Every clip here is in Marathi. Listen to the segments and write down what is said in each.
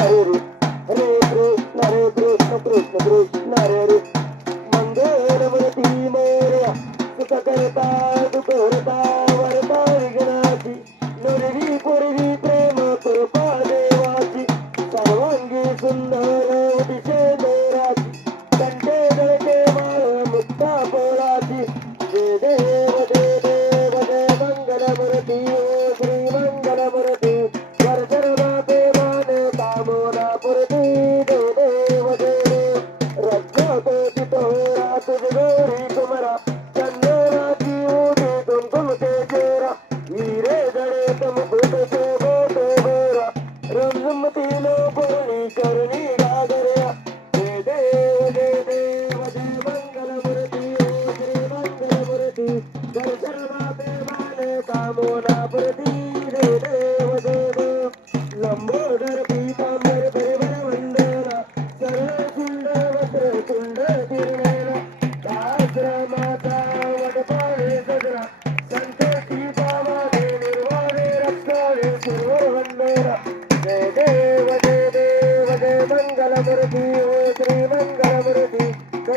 माहेरी. हरे कृष्ण हरे कृष्ण कृष्ण कृष्ण हरे हरे. मंगलवरती मोर्या. सुख करता दुख हरता वरता विघ्नाची. नुरवी पुरवी प्रेम कृपा देवाची. सर्वांगी सुंदर अतिशय दोराची कंटे गळते माळ मुक्ता पोराची जय देव देव देव जय मंगलवरती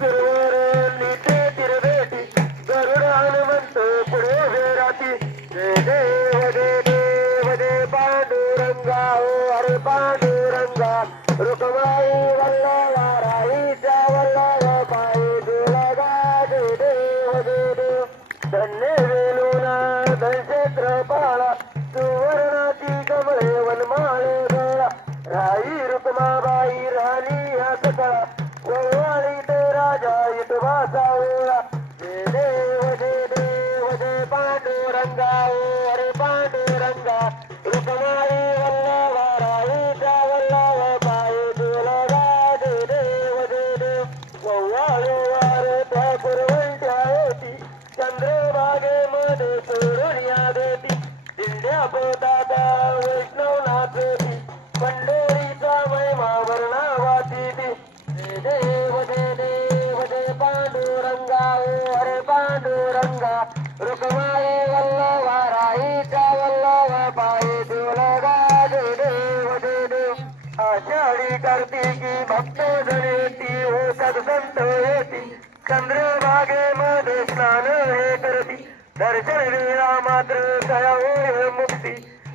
This is. पांडुरंगा हरे पांडुरंगा रुक्माई वल्लवा राईचा वल्लवा पायी तुला दे देव दे देव वारे त्या कुरवंट्या होती चंद्रभागे मध्ये सोडून या देती दिंड्या पोताचा आषाढी कार्तिकी भक्त जनेती हो सदसंत येती चंद्रभागे मध्ये स्नान हे करती. दर्शन लीला मात्र कया होय मुक्ती.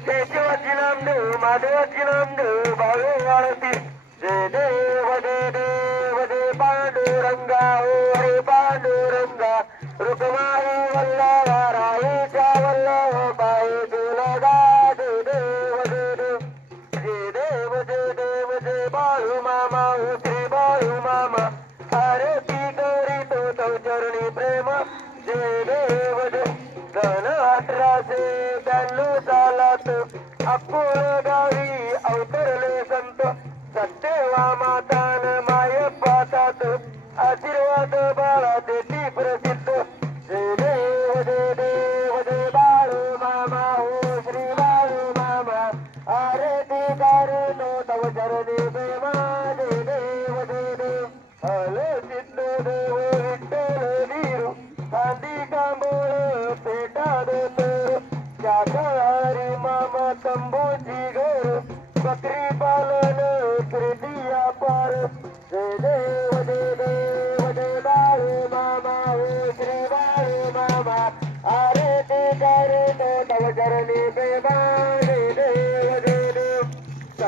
केशवाची नाम देव माधवाची नाम देव भावे आरती जय देव. अपुर गावी अवतरले संत सत्यवामा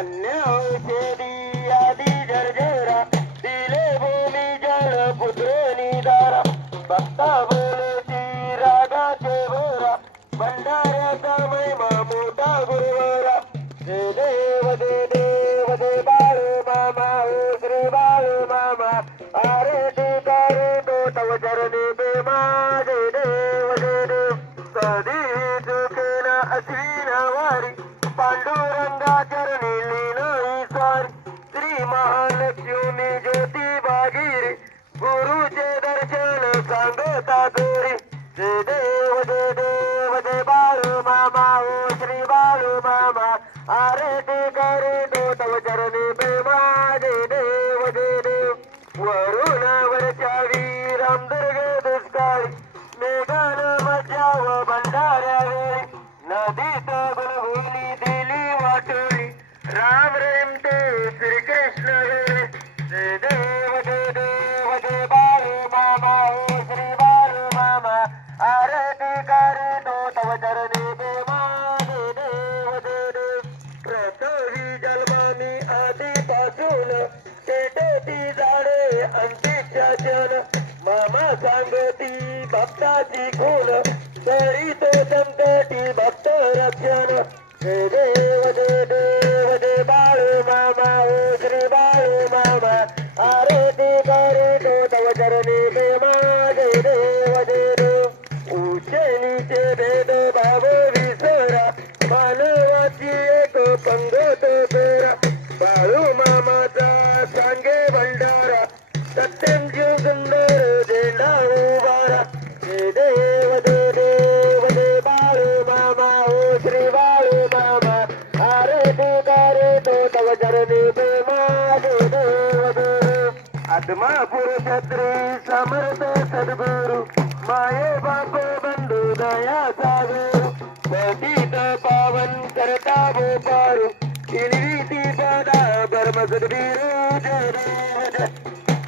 Now, baby. दर्शन गोरी जय देव जय देव जय बाळू मामा ओ श्री बाळू मामा आरती करे तो चरणी प्रेमा जय देव जय देव वरुणावरच्या दुष्काळी मेघान भंडाऱ्या नदीत सत्यम जीव सुंदर झेंडा उभारा. जय देव जय देव जय बाळू मामा ओ श्री बाळू मामा आरती करे तो तव चरणी प्रेमा जय देव जय देव आत्मा पुरुष समर्थ सद्गुरु. माये बाप बंधू दया सागर पतित पावन करता गोपारू किलवीती पदा धर्म सद्गुरु जय जय देव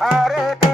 Hare